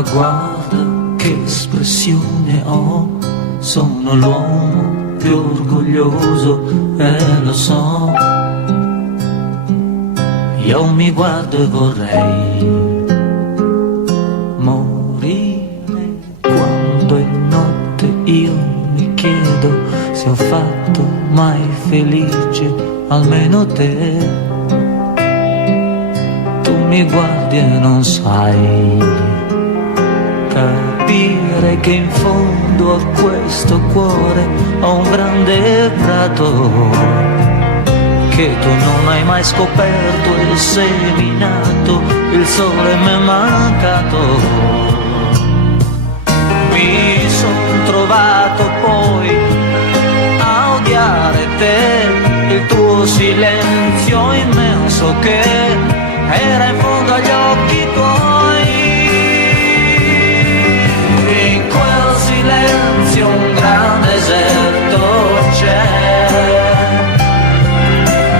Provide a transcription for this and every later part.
Ma guarda che espressione ho, sono l'uomo più orgoglioso e lo so. Io mi guardo e vorrei morire quando è notte. Io mi chiedo se ho fatto mai felice almeno te. Tu mi guardi e non sai capire che in fondo a questo cuore ho un grande prato che tu non hai mai scoperto e seminato, il sole mi è mancato. Mi son trovato poi a odiare te, il tuo silenzio immenso che era in fondo agli occhi tuoi. In quel silenzio un gran deserto c'è,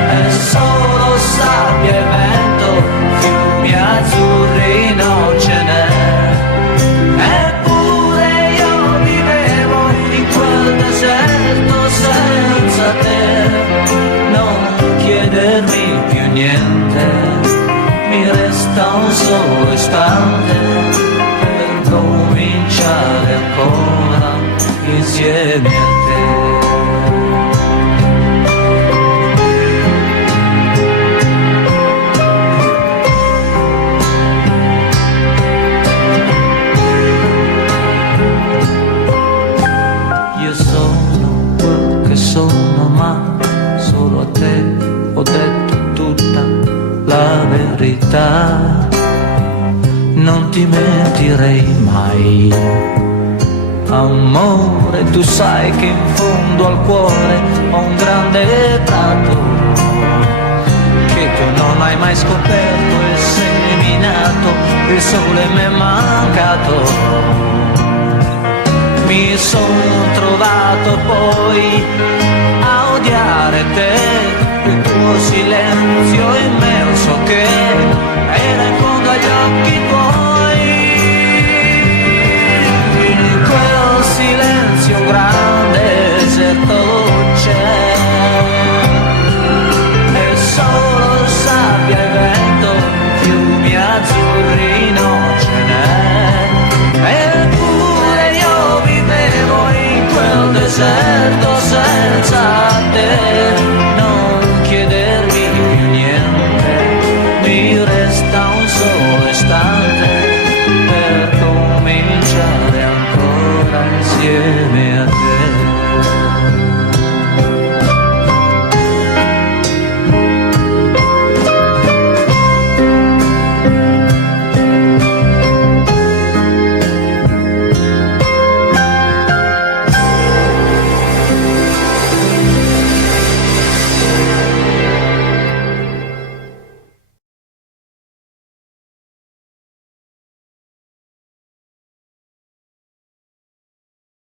è solo sabbia e vento, fiumi azzurri non ce n'è. Eppure io vivevo in quel deserto senza te. Non chiedermi più niente, mi resta un solo istante per cominciare ancora insieme a te. Io sono quel che sono, ma solo a te ho detto tutta la verità. Non ti mentirei mai, amore, tu sai che in fondo al cuore ho un grande prato che tu non hai mai scoperto e seminato, il sole mi è mancato. Mi son trovato poi a odiare te, il tuo silenzio immenso che